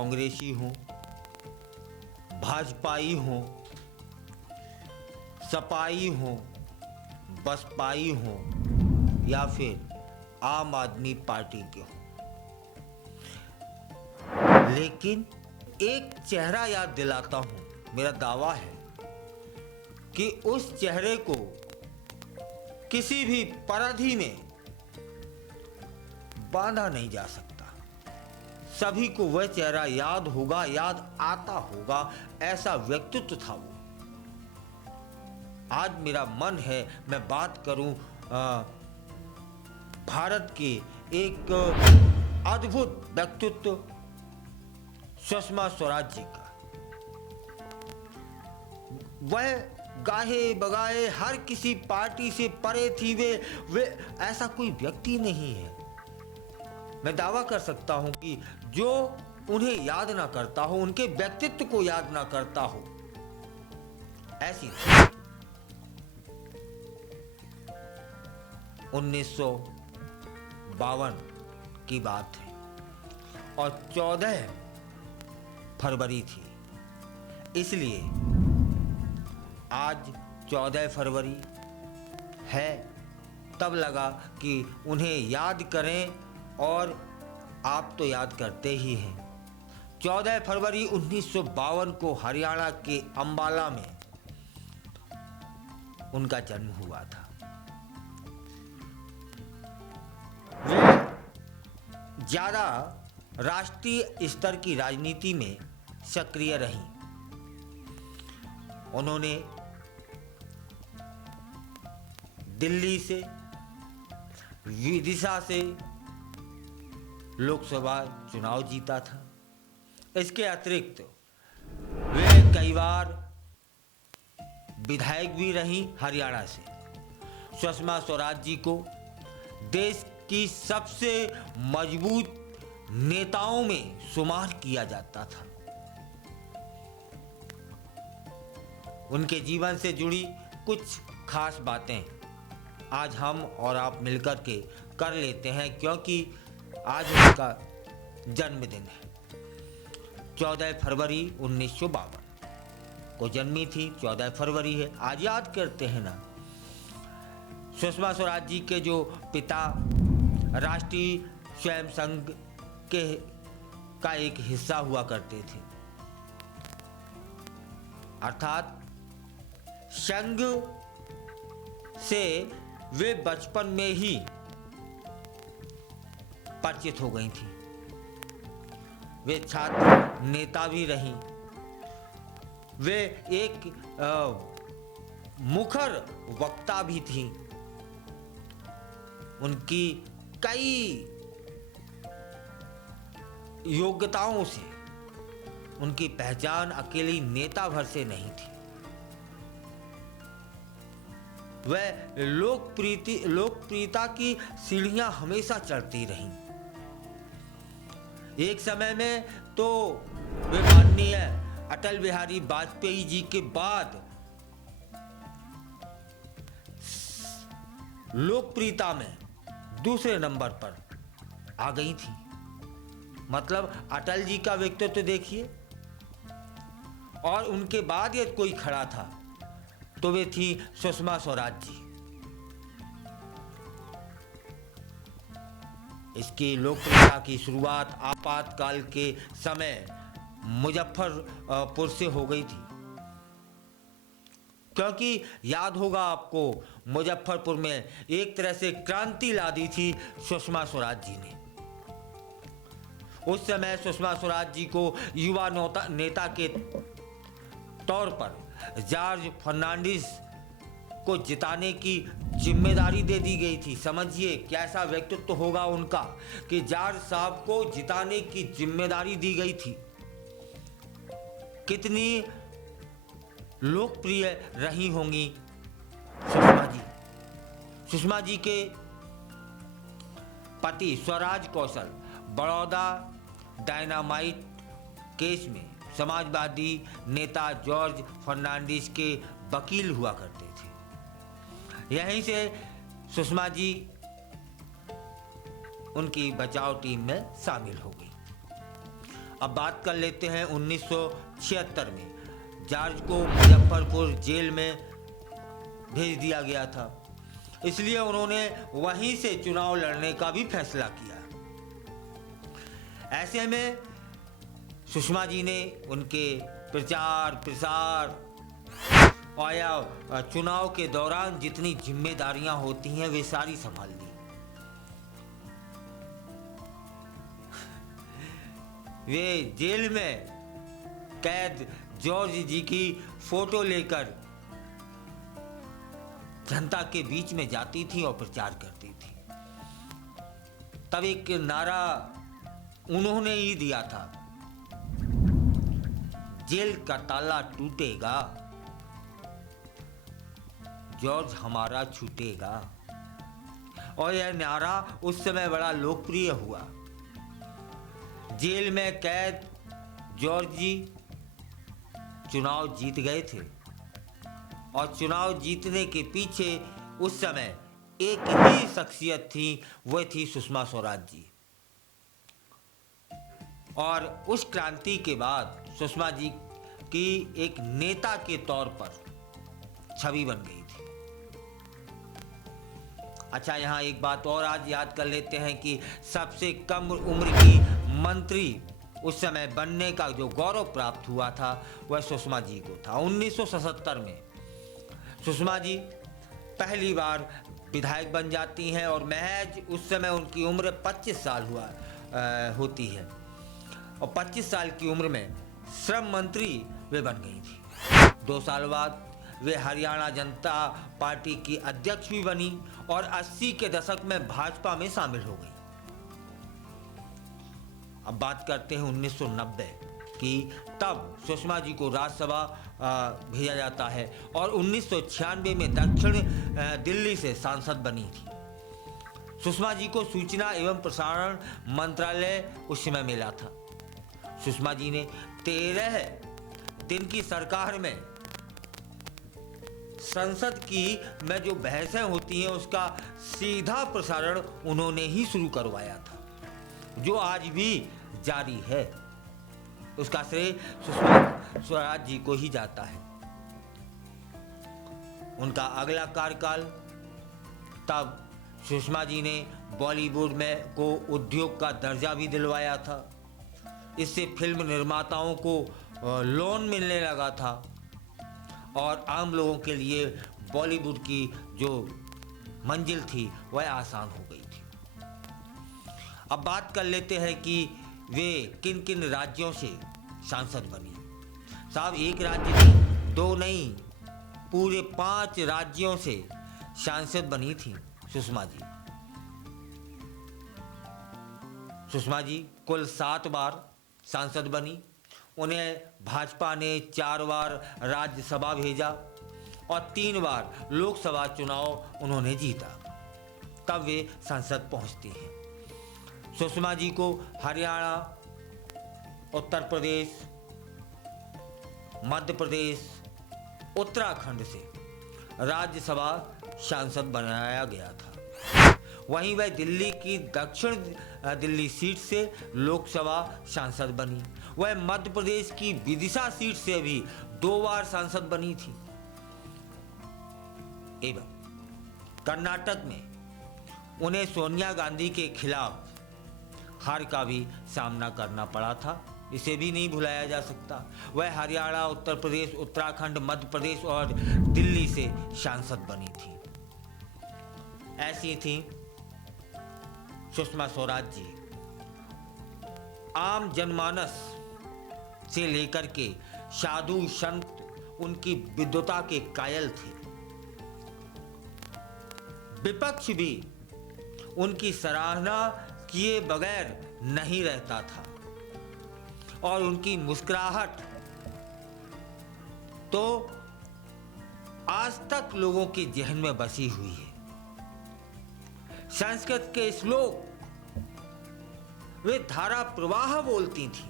कांग्रेसी हों, भाजपाई हों, सपाई हों, बसपाई हों या फिर आम आदमी पार्टी के हों, लेकिन एक चेहरा याद दिलाता हूं। मेरा दावा है कि उस चेहरे को किसी भी परिधि में बांधा नहीं जा सकता। सभी को वह चेहरा याद होगा, याद आता होगा। ऐसा व्यक्तित्व था वो। आज मेरा मन है मैं बात करूं भारत के एक अद्भुत व्यक्तित्व सुषमा स्वराज जी का। वह गाहे बगाए हर किसी पार्टी से परे थी। वे ऐसा कोई व्यक्ति नहीं है, मैं दावा कर सकता हूं कि जो उन्हें याद ना करता हो, उनके व्यक्तित्व को याद ना करता हो, ऐसी थी। 1952 की बात है और 14 फरवरी थी। इसलिए आज 14 फरवरी है, तब लगा कि उन्हें याद करें और आप तो याद करते ही हैं। 14 फरवरी 1952 को हरियाणा के अंबाला में उनका जन्म हुआ था। वे ज्यादा राष्ट्रीय स्तर की राजनीति में सक्रिय रहीं। उन्होंने दिल्ली से, विदिशा से लोकसभा चुनाव जीता था। इसके अतिरिक्त वे कई बार विधायक भी रहीं हरियाणा से। सुषमा स्वराज जी को देश की सबसे मजबूत नेताओं में शुमार किया जाता था। उनके जीवन से जुड़ी कुछ खास बातें आज हम और आप मिलकर के कर लेते हैं, क्योंकि आज उनका जन्मदिन है। 14 फरवरी 1952 को जन्मी थी। 14 फरवरी है, आज याद करते हैं ना। सुषमा स्वराज जी के जो पिता राष्ट्रीय स्वयं संघ का एक हिस्सा हुआ करते थे, अर्थात संघ से वे बचपन में ही परिचित हो गई थी। वे छात्र नेता भी रहीं। वे एक मुखर वक्ता भी थी। उनकी कई योग्यताओं से उनकी पहचान अकेली नेता भर से नहीं थी। वह लोकप्रियता की सीढ़ियां हमेशा चढ़ती रहीं। एक समय में तो वे माननीय अटल बिहारी वाजपेयी जी के बाद लोकप्रियता में दूसरे नंबर पर आ गई थी। मतलब अटल जी का व्यक्तित्व तो देखिए, और उनके बाद यदि कोई खड़ा था तो वे थी सुषमा स्वराज जी। इसकी लोकप्रियता की शुरुआत आपातकाल के समय मुजफ्फरपुर से हो गई थी, क्योंकि याद होगा आपको, मुजफ्फरपुर में एक तरह से क्रांति ला दी थी सुषमा स्वराज जी ने। उस समय सुषमा स्वराज जी को युवा नेता के तौर पर जॉर्ज फर्नांडिस को जिताने की जिम्मेदारी दे दी गई थी। समझिए कैसा व्यक्तित्व होगा उनका कि जॉर्ज साहब को जिताने की जिम्मेदारी दी गई थी। कितनी लोकप्रिय रही होंगी सुषमा जी। सुषमा जी के पति स्वराज कौशल बड़ौदा डायनामाइट केस में समाजवादी नेता जॉर्ज फर्नांडिस के वकील हुआ करते थे। यहीं से सुषमा जी उनकी बचाव टीम में शामिल हो गई। अब बात कर लेते हैं 1976 में जॉर्ज को मुजफ्फरपुर जेल में भेज दिया गया था, इसलिए उन्होंने वहीं से चुनाव लड़ने का भी फैसला किया। ऐसे में सुषमा जी ने उनके प्रचार प्रसार और या चुनाव के दौरान जितनी जिम्मेदारियां होती हैं वे सारी संभाल ली। वे जेल में कैद जॉर्ज जी की फोटो लेकर जनता के बीच में जाती थी और प्रचार करती थी। तब एक नारा उन्होंने ही दिया था, जेल का ताला टूटेगा, जॉर्ज हमारा छूटेगा। और यह नारा उस समय बड़ा लोकप्रिय हुआ। जेल में कैद जॉर्ज जी चुनाव जीत गए थे और चुनाव जीतने के पीछे उस समय एक ही शख्सियत थी, वह थी सुषमा स्वराज जी। और उस क्रांति के बाद सुषमा जी की एक नेता के तौर पर छवि बन गई थी। अच्छा, यहाँ एक बात और आज याद कर लेते हैं कि सबसे कम उम्र की मंत्री उस समय बनने का जो गौरव प्राप्त हुआ था वह सुषमा जी को था। 1977 में सुषमा जी पहली बार विधायक बन जाती हैं और महज उस समय उनकी उम्र 25 साल होती है और 25 साल की उम्र में श्रम मंत्री वे बन गई थी। 2 साल बाद वे हरियाणा जनता पार्टी की अध्यक्ष भी बनी और 80 के दशक में भाजपा में शामिल हो गई। अब बात करते हैं 1990 की, तब सुषमा जी को राज्यसभा भेजा जाता है और 1996 में दक्षिण दिल्ली से सांसद बनी थी। सुषमा जी को सूचना एवं प्रसारण मंत्रालय उस समय मिला था। सुषमा जी ने 13 दिन की सरकार में संसद में जो बहसें होती हैं उसका सीधा प्रसारण उन्होंने ही शुरू करवाया था, जो आज भी जारी है। उसका श्रेय सुषमा स्वराज जी को ही जाता है। उनका अगला कार्यकाल, तब सुषमा जी ने बॉलीवुड में को उद्योग का दर्जा भी दिलवाया था। इससे फिल्म निर्माताओं को लोन मिलने लगा था और आम लोगों के लिए बॉलीवुड की जो मंजिल थी वह आसान हो गई थी। अब बात कर लेते हैं कि वे किन किन राज्यों से सांसद बनी। साहब, एक राज्य नहीं, 2 नहीं, पूरे 5 राज्यों से सांसद बनी थी सुषमा जी। सुषमा जी कुल 7 बार सांसद बनी। उन्हें भाजपा ने 4 बार राज्यसभा भेजा और 3 बार लोकसभा चुनाव उन्होंने जीता, तब वे संसद पहुंचती हैं। सुषमा जी को हरियाणा, उत्तर प्रदेश, मध्य प्रदेश, उत्तराखंड से राज्यसभा सांसद बनाया गया था। वहीं वह दिल्ली की दक्षिण दिल्ली सीट से लोकसभा सांसद बनी। वह मध्य प्रदेश की विदिशा सीट से भी 2 बार सांसद बनी थी। एवं कर्नाटक में उन्हें सोनिया गांधी के खिलाफ हार का भी सामना करना पड़ा था, इसे भी नहीं भुलाया जा सकता। वह हरियाणा, उत्तर प्रदेश, उत्तराखंड, मध्य प्रदेश और दिल्ली से सांसद बनी थी। ऐसी थी सुषमा स्वराज जी। आम जनमानस से लेकर के साधु संत उनकी विद्वता के कायल थे। विपक्ष भी उनकी सराहना किए बगैर नहीं रहता था और उनकी मुस्कुराहट तो आज तक लोगों के जहन में बसी हुई है। संस्कृत के श्लोक वे धारा प्रवाह बोलती थी।